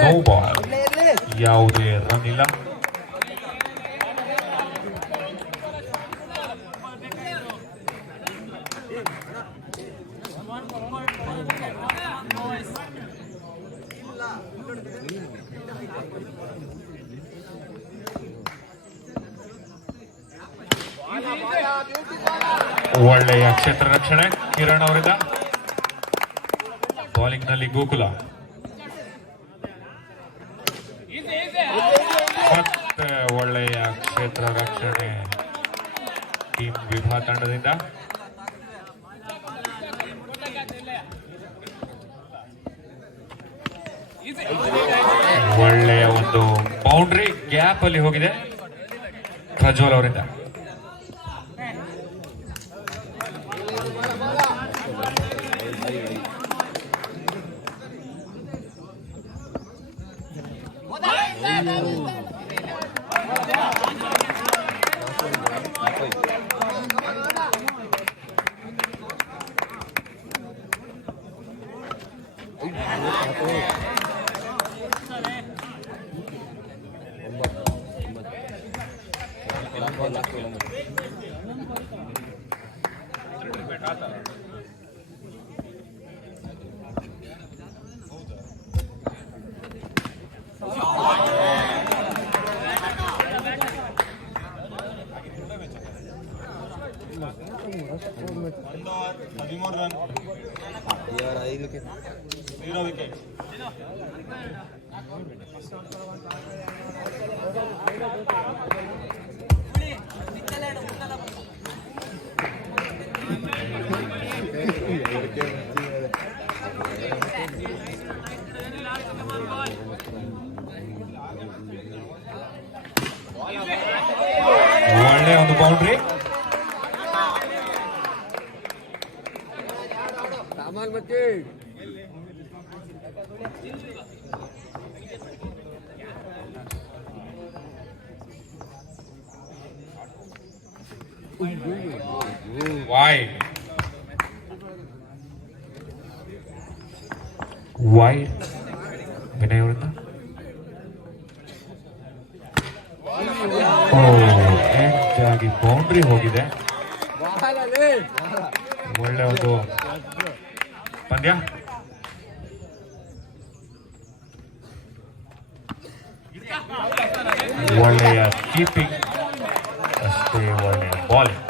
No ball, ಯಾವುದೇ run ಇಲ್ಲ. ಒಳ್ಳೆಯ ಕ್ಷೇತ್ರ ರಕ್ಷಣೆ ಕಿರಣ್ ಅವರಿಂದ. ಬೌಲಿಂಗ್ ನಲ್ಲಿ ಗೋಕುಲ ಮತ್ತೆ ಒಳ್ಳೆಯ ಕ್ಷೇತ್ರ ರಕ್ಷಣೆ ಟೀಮ್ ವಿಭಾ ತಂಡದಿಂದ. ಒಳ್ಳೆಯ ಒಂದು ಬೌಂಡ್ರಿ ಗ್ಯಾಪ್ ಅಲ್ಲಿ ಹೋಗಿದೆ ಪ್ರಜ್ವಲ್ ಅವರಿಂದ. ಒಳ್ಳೆಯ ಒಂದು ಬೌಂಡ್ರಿ. ವೈಡ್ ವಿನಯ್ ಅವರಿಂದ. ಆಗಿ ಬೌಂಡ್ರಿ ಹೋಗಿದೆ. ಒಳ್ಳೆ ಒಂದು ಪಂದ್ಯ. ಒಳ್ಳೆಯ ಕೀಪಿಂಗ್, ಅಷ್ಟೇ ಒಳ್ಳೆಯ ಬಾಲಿಂಗ್.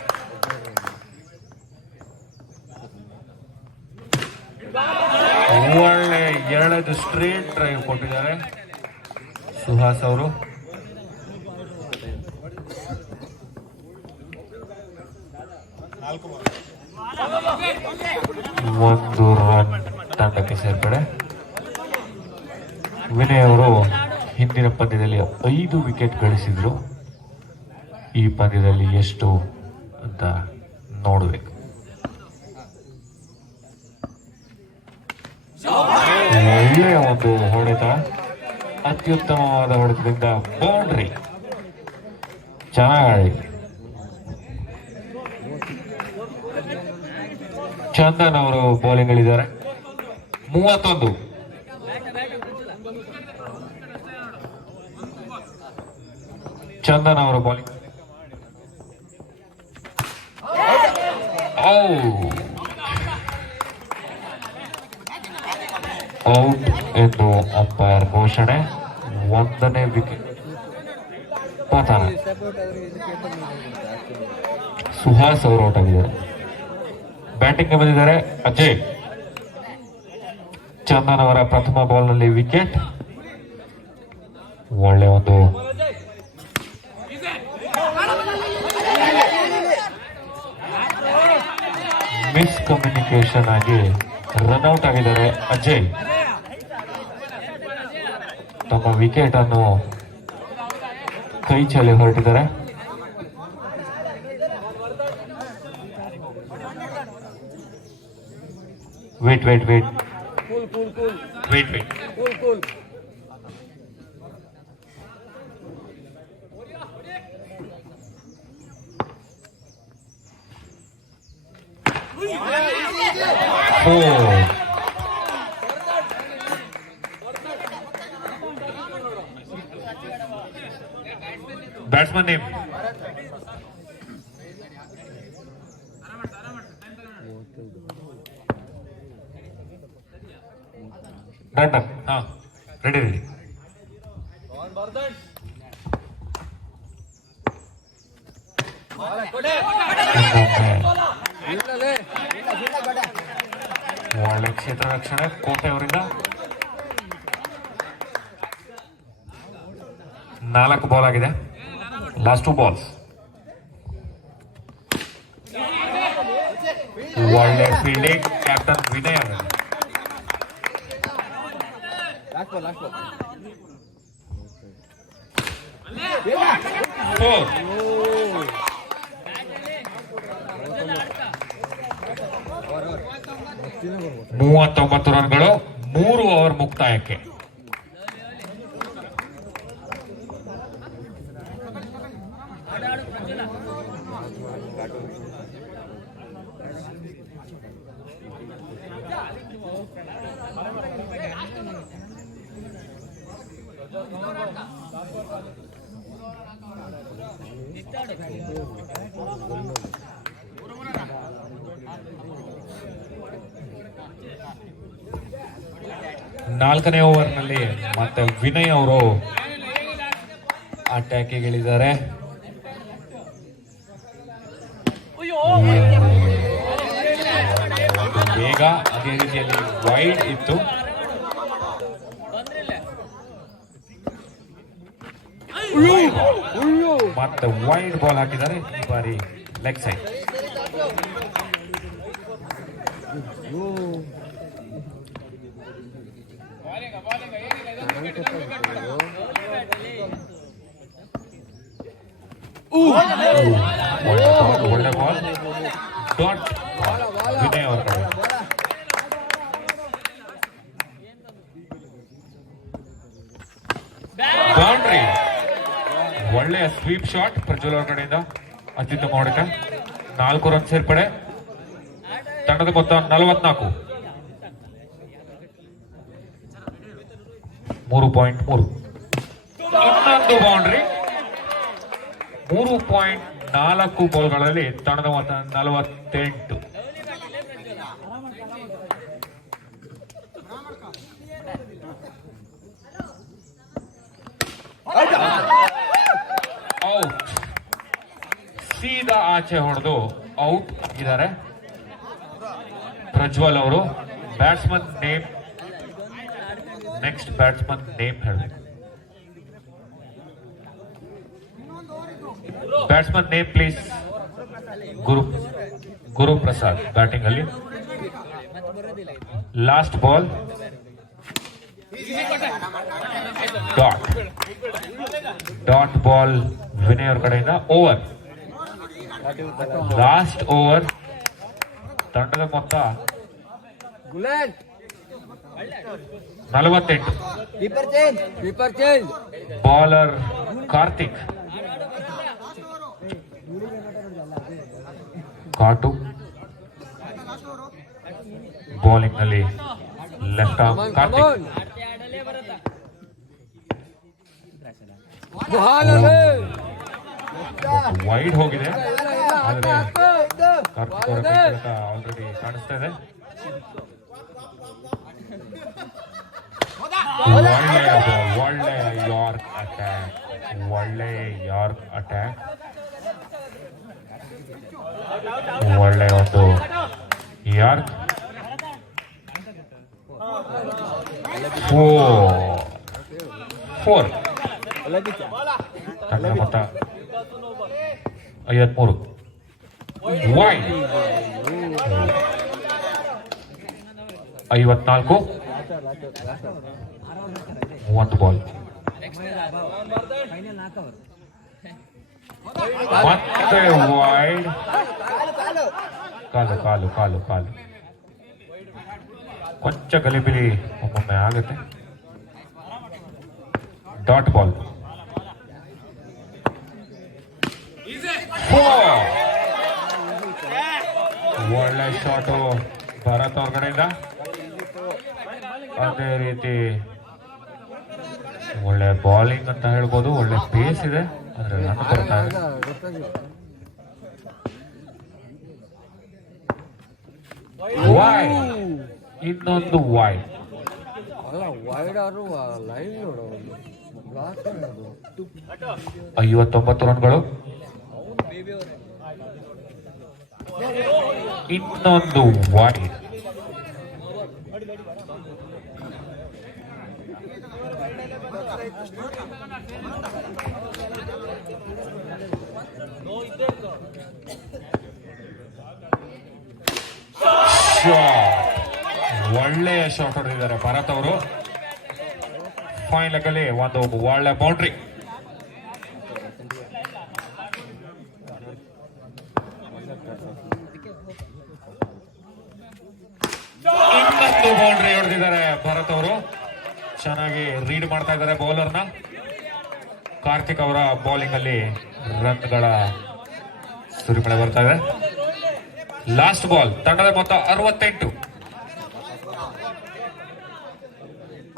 ಒಳ್ಳೆ 2 ಸ್ಟ್ರೇಟ್ ಡ್ರೈವ್ ಕೊಟ್ಟಿದ್ದಾರೆ ಸುಹಾಸ್ ಅವರು. ಒಂದು ರನ್ ತಂಡಕ್ಕೆ ಸೇರ್ಪಡೆ. ವಿನಯ್ ಅವರು ಹಿಂದಿನ ಪಂದ್ಯದಲ್ಲಿ 5 ವಿಕೆಟ್ ಗಳಿಸಿದ್ರು. ಈ ಪಂದ್ಯದಲ್ಲಿ ಎಷ್ಟು ಅಂತ ನೋಡಬೇಕು. ಒಳ್ಳೆಯ ಒಂದು ಹೊಡೆತ, ಅತ್ಯುತ್ತಮವಾದ ಹೊಡೆತದಿಂದ ಬೌಂಡ್ರಿ. ಚೆನ್ನಾಗಿ ಚಂದನ್ ಅವರು ಬೌಲಿಂಗ್ ಇಳಿದ್ದಾರೆ. 31. ಚಂದನ್ ಅವರ ಬೌಲಿಂಗ್. ಔಟ್ ಎಂದು ಅಂಪೈರ್ ಘೋಷಣೆ. 1ನೇ ವಿಕೆಟ್ ಪತನ. ಸುಹಾಸ್ ಅವರು ಔಟ್ ಆಗಿದ್ದಾರೆ. ಬ್ಯಾಟಿಂಗ್ ಬಂದಿದ್ದಾರೆ ಅಜಯ್. ಚಂದನ್ ಅವರ ಪ್ರಥಮ ಬಾಲ್ ನಲ್ಲಿ ವಿಕೆಟ್. ಒಳ್ಳೆ ಒಂದು ಮಿಸ್ಕಮ್ಯುನಿಕೇಶನ್ ಆಗಿ ರನ್ಔಟ್ ಆಗಿದ್ದಾರೆ ಅಜಯ್. ತಮ್ಮ ವಿಕೆಟ್ ಅನ್ನು ಕೈ ಚೆಲ್ಲಿ ಹೊರಟಿದ್ದಾರೆ. Wait wait wait wait wait. Batsman name. Done. ಹಾ, ರೆಡಿ. ಒಳ್ಳೆ ಕ್ಷೇತ್ರ ರಕ್ಷಣೆ ಕೋಟೆ ಅವರಿಂದ. 4 ಬಾಲ್ ಆಗಿದೆ. Last 2 balls. ಒಳ್ಳೆ ಫೀಲ್ಡಿಂಗ್ ಕ್ಯಾಪ್ಟನ್ ವಿನಯ್ ಅವರ. ಮೂವತ್ತೊಂಬತ್ತು ರನ್ಗಳು 3 ಓವರ್ ಮುಕ್ತಾಯಕ್ಕೆ. ನಾಲ್ಕನೇ ಓವರ್ನಲ್ಲಿ ಮತ್ತೆ ವಿನಯ್ ಅವರು ಅಟ್ಯಾಕಿಗೆ ಇಳಿದ್ದಾರೆ. ಬೇಗ ಅದೇ ರೀತಿಯಲ್ಲಿ ವೈಡ್ ಇತ್ತು. ಮತ್ತೆ ವೈಡ್ ಬಾಲ್ ಹಾಕಿದ್ದಾರೆ. ಈ ಬಾರಿ ಲೆಗ್ ಸೈಡ್. ಒಳ್ಳೆ ಬಾಲ್. ಡಾಟ್ ವಿನಯ್ ಅವರ ಕಡೆ. ಬೌಂಡ್ರಿ. ಒಳ್ಳೆಯ ಸ್ವೀಪ್ ಶಾಟ್ ಪ್ರಜ್ವಲ್ ಅವರ ಕಡೆಯಿಂದ. ಅತ್ಯುತ್ತಮ ಹೊಡೆತ. 4 ರನ್ ಸೇರ್ಪಡೆ. ತಂಡದ ಮೊತ್ತ 44. 3.3. ಇನ್ನೊಂದು ಬೌಂಡ್ರಿ. 3.4 ಬಾಲ್ಗಳಲ್ಲಿ ತಂಡದ ಮೊತ್ತ 48. ಔಟ್. ಸೀದಾ ಆಚೆ ಹೊಡೆದು ಔಟ್ ಆಗಿದ್ದಾರೆ ಪ್ರಜ್ವಲ್ ಅವರು. Batsman name. Next batsman name ಹೇಳಬೇಕು. Batsman name please. Guru Prasad batting ಅಲ್ಲಿ. Last ball. Dot ball Vinay ಅವ್ರ ಕಡೆಯಿಂದ. ಓವರ್. Last over. ತಂಡದ ಮೊತ್ತ 48. ಬೌಲರ್ ಕಾರ್ತಿಕ್. ಕಾಟು ಬೌಲಿಂಗ್ ನಲ್ಲಿ ಲೆಫ್ಟ್ ಆರ್ಮ್ ಕಾರ್ತಿಕ್. ವೈಡ್ ಹೋಗಿದೆ. ಆದರೆ ಕಾರ್ತಿಕ್ ಅವರ ಆಲ್ರೆಡಿ ಕಾಣಿಸ್ತಾ ಇದೆ. ಒಳ್ಳೆ ಯಾರ್ಕ್ ಅಟ್ಯಾಕ್. ಒಳ್ಳೆ ಯಾರ್ಕ್ ಅಟ್ಯಾಕ್. ಒಳ್ಳೆ ಒಂದು ಯಾರ್ಕ್. 4. ತಂಡ ಮೊತ್ತ 53. ವೈಡ್. 54. 30 ಬಾಲ್. ಮತ್ತೆ ವೈಡ್. ಕಾಲು ಕೊಂಚ ಗಲಿಬಿಲಿ ಒಮ್ಮೊಮ್ಮೆ ಆಗುತ್ತೆ. Dot ball. 4. ಒಳ್ಳೆ ಶಾಟು ಭರತ್ ಅವ್ರ ಕಡೆಯಿಂದ. ಅದೇ ರೀತಿ ಒಳ್ಳೆ ಬೌಲಿಂಗ್ ಅಂತ ಹೇಳ್ಬೋದು. ಒಳ್ಳೆ ಪೇಸ್ ಇದೆ. ಆದ್ರೆ ರನ್ ಬರ್ತಾ ಇದೆ. ವೈಡ್, ಇನ್ನೊಂದು ವೈಡ್. ಅಲ್ಲ ವೈಡ್ ಆರು ಲೈನ್ ನೋಡು 59 ರನ್ಗಳು. ಇನ್ನೊಂದು ವೈಡ್. ಒಳ್ಳೆಯ ಶಾಟ್ ಹೊಡೆದಿದ್ದಾರೆ ಭರತ್ ಅವರು. ಫೈನ್ ಲೆಗ್ ಅಲ್ಲಿ ಒಂದು ಒಳ್ಳೆ ಬೌಂಡ್ರಿ. ಇನ್ನೊಂದು ಬೌಂಡ್ರಿ ಹೊಡೆದಿದ್ದಾರೆ ಭರತ್ ಅವರು. ಚೆನ್ನಾಗಿ ರೀಡ್ ಮಾಡ್ತಾ ಇದ್ದಾರೆ ಬೌಲರ್ನ. ಕಾರ್ತಿಕ್ ಅವರ ಬೌಲಿಂಗ್ ಅಲ್ಲಿ ರನ್ಗಳ ಸುರಿಮಳೆ ಬರ್ತಾ ಇದೆ. ಲಾಸ್ಟ್ ಬಾಲ್, ತಂಡದ ಮೊತ್ತ 68.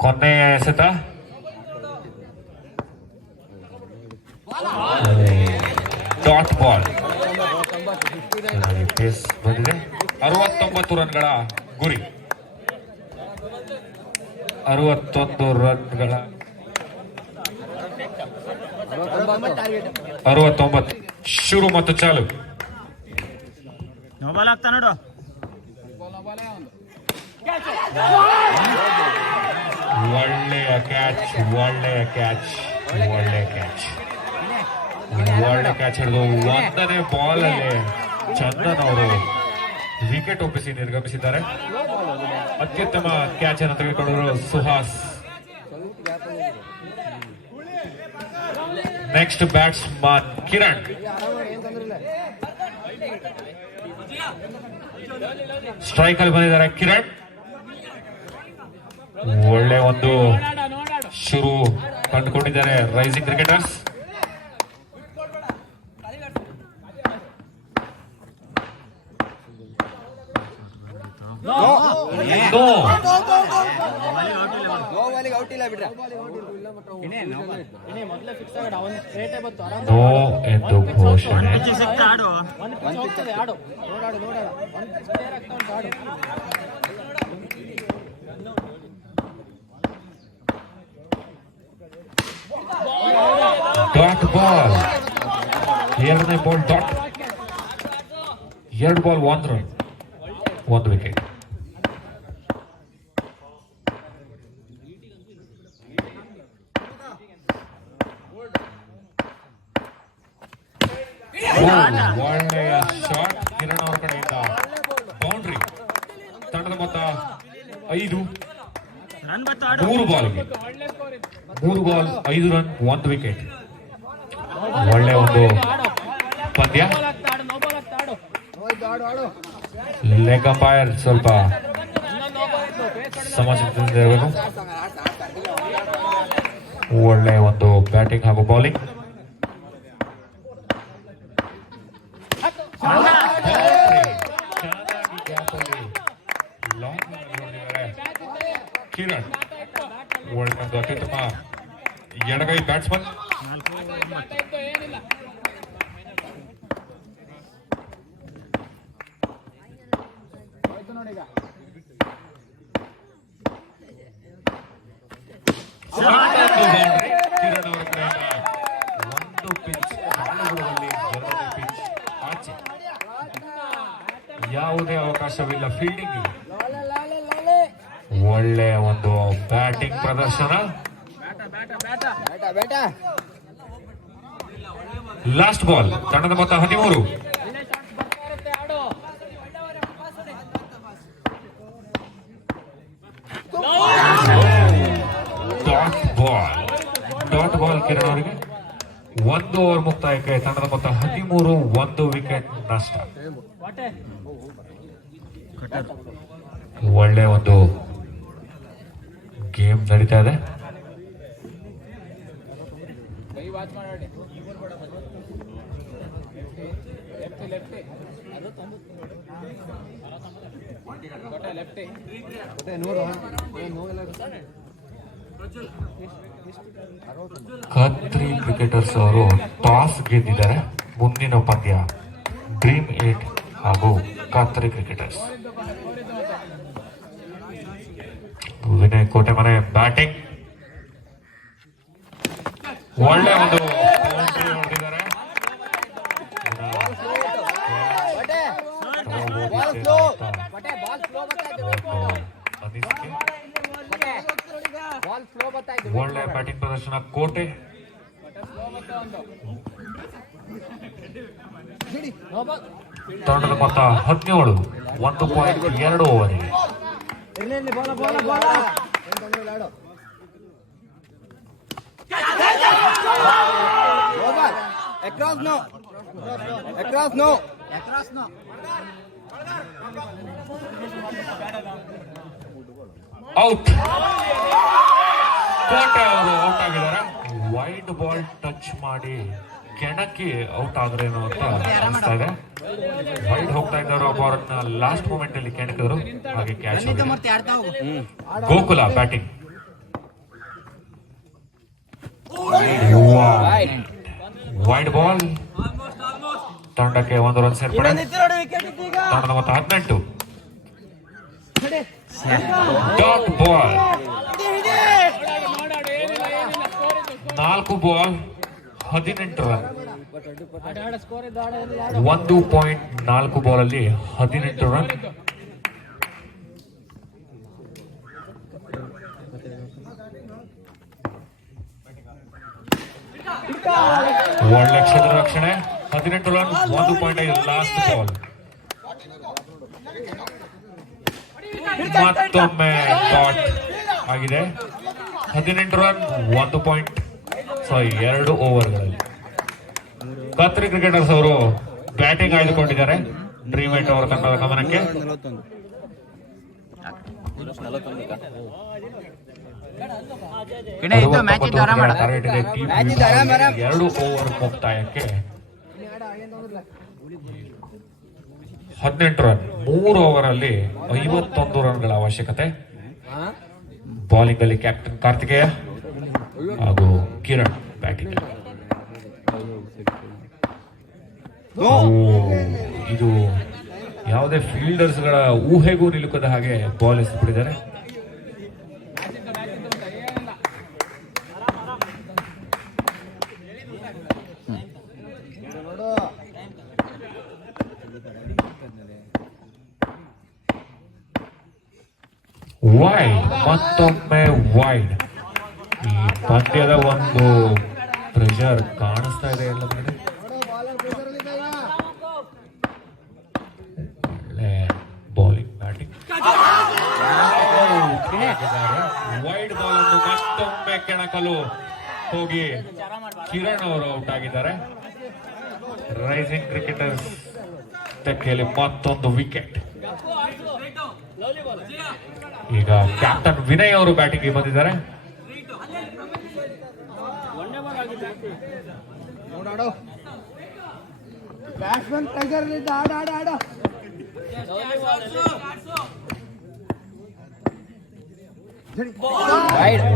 ಕೊನೆಯ ಎಸೆತ. ಡಾಟ್ ಬಾಲ್ ಪೇಸ್ ಬಂದಿದೆ. 69 ರನ್ಗಳ ಗುರಿ. 61 ರನ್ಗಳ 69. ಶುರು ಮತ್ತು ಚಾಲು. ಬಾಲ್ ಆಗ್ತಾ ನೋಡು. ಒಳ್ಳೆಯ ಕ್ಯಾಚ್, ಒಳ್ಳೆಯ ಕ್ಯಾಚ್, ಒಳ್ಳೆಯ ಕ್ಯಾಚ್, ಒಳ್ಳೆ ಕ್ಯಾಚ್ ಹಿಡಿದು 1ನೇ ಬಾಲ್ ಅಲ್ಲಿ ಚಂದನ್ ಅವರು ವಿಕೆಟ್ ಒಪ್ಪಿಸಿ ನಿರ್ಗಮಿಸಿದ್ದಾರೆ. ಅತ್ಯುತ್ತಮ ಕ್ಯಾಚ್ ಅನ್ನು ತೆಗೆದುಕೊಂಡರು Suhas. Next batsman Kiran. Strike ಅಲ್ಲಿ ಬಂದಿದ್ದಾರೆ ಕಿರಣ್. ಒಳ್ಳೆ ಒಂದು ಶುರು ಕಂಡುಕೊಂಡಿದ್ದಾರೆ ರೈಸಿಂಗ್ ಕ್ರಿಕೆಟರ್ಸ್. ನೋ ಎಂದು ಘೋಷಣೆ. Dot ball. 2ನೇ ball dot. 2 ball 1 run, 1 wicket. ಒಳ್ಳೆಯ ಶಾಟ್ ಕಿರಣ್ ಅವರ ಕಡೆಯಿಂದ. ಬೌಂಡ್ರಿ. ತಂಡದ ಮೊತ್ತ 5. 3 ಬಾಲ್ಗೆ 3 ಬಾಲ್ 5 ರನ್, 1 ವಿಕೆಟ್. ಒಳ್ಳೆ ಒಂದು ಪಂದ್ಯ. ಲೆಗ್ ಅಂಪೈರ್ ಸ್ವಲ್ಪ ಸಮಾಜದಿಂದ ಇರಬೇಕು. ಒಳ್ಳೆ ಒಂದು ಬ್ಯಾಟಿಂಗ್ ಹಾಗೂ ಬೌಲಿಂಗ್. ಕಿರಣ್ ಒಳ್ಳೆ ಒಂದು ಅತ್ಯುತ್ತಮ ಎಡಗೈ ಬ್ಯಾಟ್ಸ್ಮನ್. ಕಿರಣ್ ಅವರ ಕಡೆಯಿಂದ ಒಂದು ಪಿಚ್ ಆಚೆ. ಯಾವುದೇ ಅವಕಾಶವಿಲ್ಲ ಫೀಲ್ಡಿಂಗ್. ಒಳ್ಳೆಯ ಒಂದು ಬ್ಯಾಟಿಂಗ್ ಪ್ರದರ್ಶನ. ಲಾಸ್ಟ್ ಬಾಲ್, ತಂಡದ ಮೊತ್ತ 13. ಡಾಟ್ ಬಾಲ್ ಕಿರಣ್ ಅವರಿಗೆ. 1 ಓವರ್ ಮುಕ್ತಾಯಕ್ಕೆ ತಂಡದ ಮೊತ್ತ 13, 1 ವಿಕೆಟ್ ನಷ್ಟ. ಒಳ್ಳೆ ಒಂದು ಗೇಮ್ ನಡೀತಾ ಇದೆ. ಖತ್ರಿ ಕ್ರಿಕೆಟರ್ಸ್ ಅವರು ಟಾಸ್ ಗೆದ್ದಿದ್ದಾರೆ. ಮುಂದಿನ ಪಂದ್ಯ ಡ್ರೀಮ್ 8 ಹಾಗೂ ಖತ್ರಿ ಕ್ರಿಕೆಟರ್ಸ್. ವಿನಯ್ ಕೋಟೆಮನೆ ಬ್ಯಾಟಿಂಗ್, ಒಳ್ಳೆ ಒಂದು ಬೌಂಡ್ರಿ ಹೊಡೆದಿದ್ದಾರೆ. ಒಳ್ಳೆ ಬ್ಯಾಟಿಂಗ್ ಪ್ರದರ್ಶನ ಕೋಟೆ. ತಂಡದ ಮೊತ್ತ 17, 1.2 ಓವರಿಗೆ. ಔಟ್. ಕೋಟೆ ಅವರು ಔಟ್ ಆಗಿದ್ದಾರೆ. ವೈಡ್ ಬಾಲ್ ಟಚ್ ಮಾಡಿ ಕೆಣಕಿ ಔಟ್ ಆದ್ರೇನು ಅಂತ ಅನಿಸ್ತಾ ಇದೆ. ವೈಡ್ ಹೋಗ್ತಾ ಇದ್ದವರು ಅವರನ್ನ ಲಾಸ್ಟ್ ಮೂಮೆಂಟ್ ಅಲ್ಲಿ ಕೆಣಕಿದ್ರು, ಹಾಗೆ catch. Gokula batting, wide ball. ತಂಡಕ್ಕೆ 1 ರನ್ ಸೇರ್ಪಡೆ. ತಂಡದ ಮೊತ್ತ 18. Dot ball, 4 ball 18 run. 1.4 ball ಅಲ್ಲಿ 18 ರನ್. ಒಳ್ಳೆ ಕ್ಷೇತ್ರ ರಕ್ಷಣೆ. 18 ರನ್, 1.5 ಲಾಸ್ಟ್ ಬಾಲ್. ಮತ್ತೊಮ್ಮೆ ಡಾಟ್ ಆಗಿದೆ. 18 ರನ್, 2 ಓವರ್ಗಳಲ್ಲಿ. ಖತ್ರಿ ಕ್ರಿಕೆಟರ್ಸ್ ಅವರು ಬ್ಯಾಟಿಂಗ್ ಆಯ್ದುಕೊಂಡಿದ್ದಾರೆ. ಡ್ರೀಮ್ 8 ಅವರ ತಂಡದ ಗಮನಕ್ಕೆ. ಎರಡು ಓವರ್ ಮುಕ್ತಾಯಕ್ಕೆ 18 ರನ್, 3 ಓವರ್ ಅಲ್ಲಿ 51 ರನ್ಗಳ ಅವಶ್ಯಕತೆ. ಬೌಲಿಂಗ್ ಅಲ್ಲಿ ಕ್ಯಾಪ್ಟನ್ ಕಾರ್ತಿಕೇಯ ಹಾಗೂ ಕಿರಣ್ ಬ್ಯಾಟಿಂಗ್. ಇದು ಯಾವುದೇ ಫೀಲ್ಡರ್ಸ್ ಗಳ ಊಹೆಗೂ ನಿಲುಕದ ಹಾಗೆ ಬಾಲ್ ಎಸೆದುಬಿಟ್ಟಿದ್ದಾರೆ. ವೈಡ್, ಮತ್ತೊಮ್ಮೆ ವೈಡ್. ಈ ಪಂದ್ಯದ ಒಂದು ಪ್ರೆಷರ್ ಕಾಣಿಸ್ತಾ ಇದೆ ಎಲ್ಲ ಕಡೆ. ಒಳ್ಳೆ ಬೌಲಿಂಗ್ ಬ್ಯಾಟಿಂಗ್. ವೈಡ್ ಬಾಲ್ ಅನ್ನು ಮತ್ತೊಮ್ಮೆ ಕೆಣಕಲು ಹೋಗಿ ಕಿರಣ್ ಅವರು ಔಟ್ ಆಗಿದ್ದಾರೆ. ರೈಸಿಂಗ್ ಕ್ರಿಕೆಟರ್ಸ್ ತೆಕ್ಕೆಯಲ್ಲಿ ಮತ್ತೊಂದು ವಿಕೆಟ್. ಈಗ ಕ್ಯಾಪ್ಟನ್ ವಿನಯ್ ಅವರು ಬ್ಯಾಟಿಂಗ್ ಬಂದಿದ್ದಾರೆ.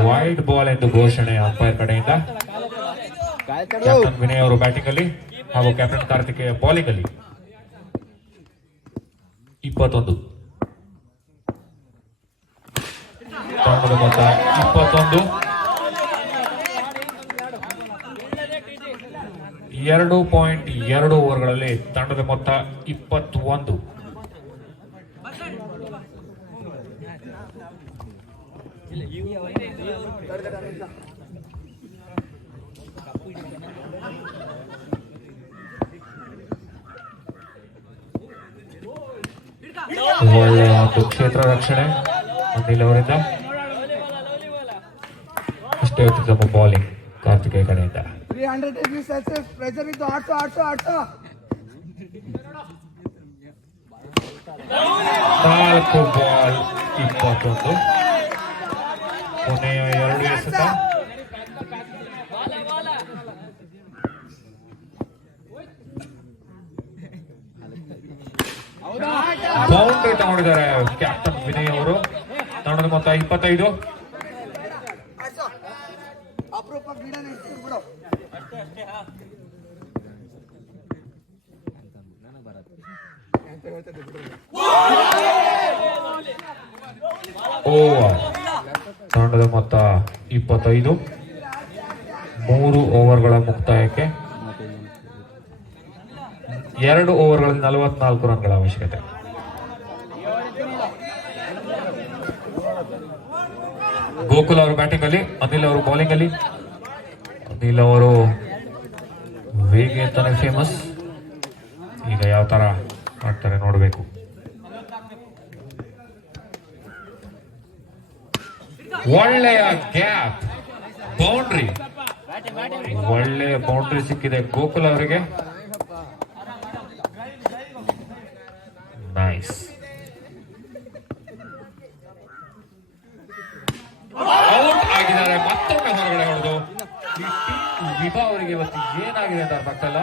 ವೈಡ್ ಬಾಲ್ ಎಂದು ಘೋಷಣೆ ಅಂಪೈರ್ ಕಡೆಯಿಂದ. ಕ್ಯಾಪ್ಟನ್ ವಿನಯ್ ಅವರು ಬ್ಯಾಟಿಂಗ್ ಅಲ್ಲಿ ಹಾಗೂ ಕ್ಯಾಪ್ಟನ್ ಕಾರ್ತಿಕೇಯ ಬೌಲಿಂಗ್ ಅಲ್ಲಿ. 21. ತಂಡದ ಮೊತ್ತ 21. 2.2 ಓವರ್ಗಳಲ್ಲಿ ತಂಡದ ಮೊತ್ತ 21. ಒಳ್ಳೆಯ ಒಂದು ಕ್ಷೇತ್ರ ರಕ್ಷಣೆ ಅನಿಲ್ ಅವರಿಂದ. ಅಷ್ಟೇ ಹೊತ್ತು ನಮ್ಮ ಬೌಲಿಂಗ್ ಕಾರ್ತಿಕೇಯ ಕಡೆಯಿಂದ. 300 degrees Celsius pressure with 800. 4 ball 21. ಕೊನೆಯ 2 ಎಸೆತ. ಬೌಂಡ್ರಿ ತಗೊಂಡಿದ್ದಾರೆ ಕ್ಯಾಪ್ಟನ್ ವಿನಯ್ ಅವರು. ತಂಡದ ಮೊತ್ತ 25. ಸ್ಪೀಡನ್ನ ಇಟ್ಟು ಬಿಡು. ಓವರ್. ತಂಡದ ಮೊತ್ತ 25. 3 ಓವರ್ಗಳ ಮುಕ್ತಾಯಕ್ಕೆ 2 ಓವರ್ಗಳಲ್ಲಿ 44 ರನ್ಗಳ ಅವಶ್ಯಕತೆ. ಗೋಕುಲ್ ಅವರು ಬ್ಯಾಟಿಂಗ್ ಅಲ್ಲಿ, ಅನಿಲ್ ಅವರು ಬೌಲಿಂಗ್ ಅಲ್ಲಿ. ಅನಿಲ್ ಅವರು ವೇಗ ಅಂತಾನೆ ಫೇಮಸ್. ಈಗ ಯಾವ ತರ ಆಡ್ತಾರೆ ನೋಡಬೇಕು. ಒಳ್ಳೆಯ ಗ್ಯಾಪ್, ಬೌಂಡ್ರಿ, ಒಳ್ಳೆಯ ಬೌಂಡ್ರಿ ಸಿಕ್ಕಿದೆ ಗೋಕುಲ್ ಅವರಿಗೆ. ನೈಸ್. ಔಟ್ ಆಗಿದ್ದಾರೆ. ಮತ್ತೊಮ್ಮೆ ಹೊರಗಡೆ ಹೊಡೆದು ವಿಭಾ ಅವರಿಗೆ ಇವತ್ತು ಏನಾಗಿದೆ ಅಂತ ಅರ್ಥ ಆಗ್ತಲ್ಲ.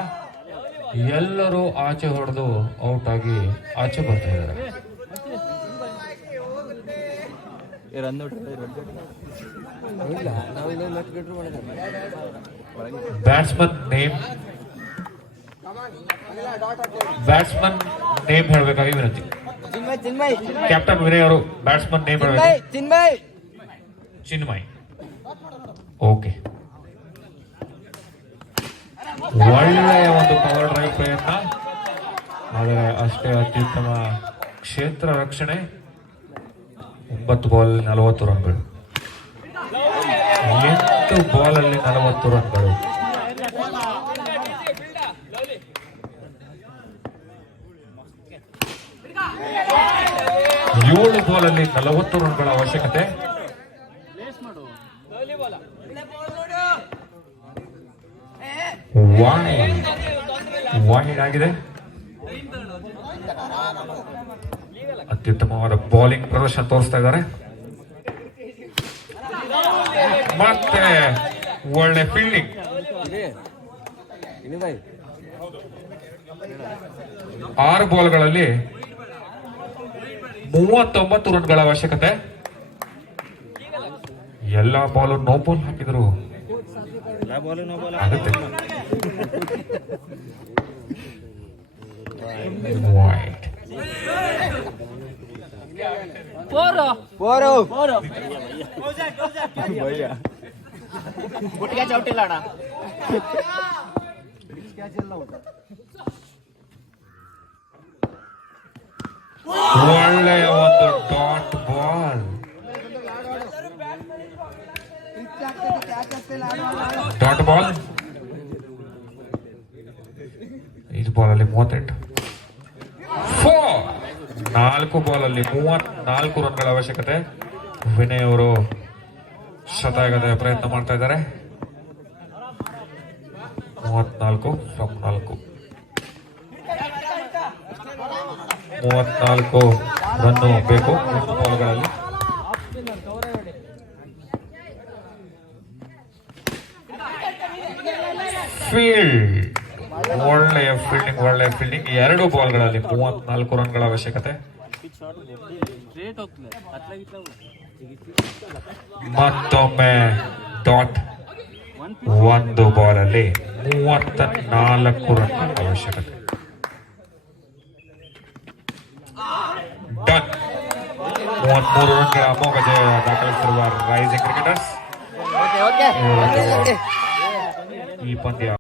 ಎಲ್ಲರೂ ಆಚೆ ಹೊಡೆದು ಔಟ್ ಆಗಿ ಆಚೆ ಬರ್ತಾ ಇದ್ದಾರೆ. ಇಲ್ಲ ನಾವು ಇನ್ನೊಂದು ಮ್ಯಾಚ್ ಗೆಟ್ರು ಮಾಡಿದ್ರೆ ಬ್ಯಾಟ್ಸ್ಮನ್ ನೇಮ್ ಹೇಳಬೇಕಾಗಿ ವಿನಂತಿ. ಕ್ಯಾಪ್ಟನ್ ವಿನಯ್ ಅವರು ಬ್ಯಾಟ್ಸ್ಮನ್ ನೇಮ್ ಹೇಳಬೇಕು. ಚಿನ್ಮಯ್. ಓಕೆ, ಒಳ್ಳೆಯ ಒಂದು ಪವರ್ ಡ್ರೈವ್ ಪ್ರಯತ್ನ, ಆದರೆ ಅಷ್ಟೇ ಅತ್ಯುತ್ತಮ ಕ್ಷೇತ್ರ ರಕ್ಷಣೆ. 9 ಬಾಲ್ 40 ರನ್ಗಳು. 8 ಬಾಲ್ ಅಲ್ಲಿ 40 ರನ್ಗಳು. ಏಳು ಬಾಲ್ ಅಲ್ಲಿ 40 ರನ್ಗಳ ಅವಶ್ಯಕತೆ. ವಾಹಿಡ್ ಆಗಿದೆ. ಅತ್ಯುತ್ತಮವಾದ ಬೌಲಿಂಗ್ ಪ್ರದರ್ಶನ ತೋರಿಸ್ತಾ ಇದ್ದಾರೆ. ಮತ್ತೆ ಒಳ್ಳೆ ಫೀಲ್ಡಿಂಗ್. 6 ಬಾಲ್ಗಳಲ್ಲಿ 39 ರನ್ಗಳ ಅವಶ್ಯಕತೆ. ಎಲ್ಲ ಬಾಲು ನೋ ಬಾಲ್ ಹಾಕಿದ್ರು ಆಗುತ್ತೆ. ವೈಟ್. ಒಳ್ಳೆಯ ಒಂದು dot ball. Dot ball. 5 ball ಅಲ್ಲಿ 38. 4 ಬಾಲ್ ಅಲ್ಲಿ 34 ರನ್ಗಳ ಅವಶ್ಯಕತೆ. ವಿನಯ್ ಅವರು ಶತಕದ ಪ್ರಯತ್ನ ಮಾಡ್ತಾ ಇದ್ದಾರೆ. 34 ಫ್ರಮ್ 4. 34 ರನ್ನು ಬೇಕು 3 ಬಾಲ್ಗಳಲ್ಲಿ. ಫೀಲ್ಡ್, ಒಳ್ಳೆಯ ಫೀಲ್ಡಿಂಗ್, ಒಳ್ಳೆಯ ಫೀಲ್ಡಿಂಗ್. 2 ಬಾಲ್ಗಳಲ್ಲಿ 34 ರನ್ಗಳ ಅವಶ್ಯಕತೆ. ಮತ್ತೊಮ್ಮೆ ಡಾಟ್. 1 ಬಾಲ್ ಅಲ್ಲಿ 34 ರನ್ಗಳ ಅವಶ್ಯಕತೆ. ಡನ್. 33 ರನ್ಗಳ ಅಮೋಘ ಜಯ ದಾಖಲಿಸಿರುವ ರೈಸಿಂಗ್ ಕ್ರಿಕೆಟರ್ಸ್. ಈ ಪಂದ್ಯ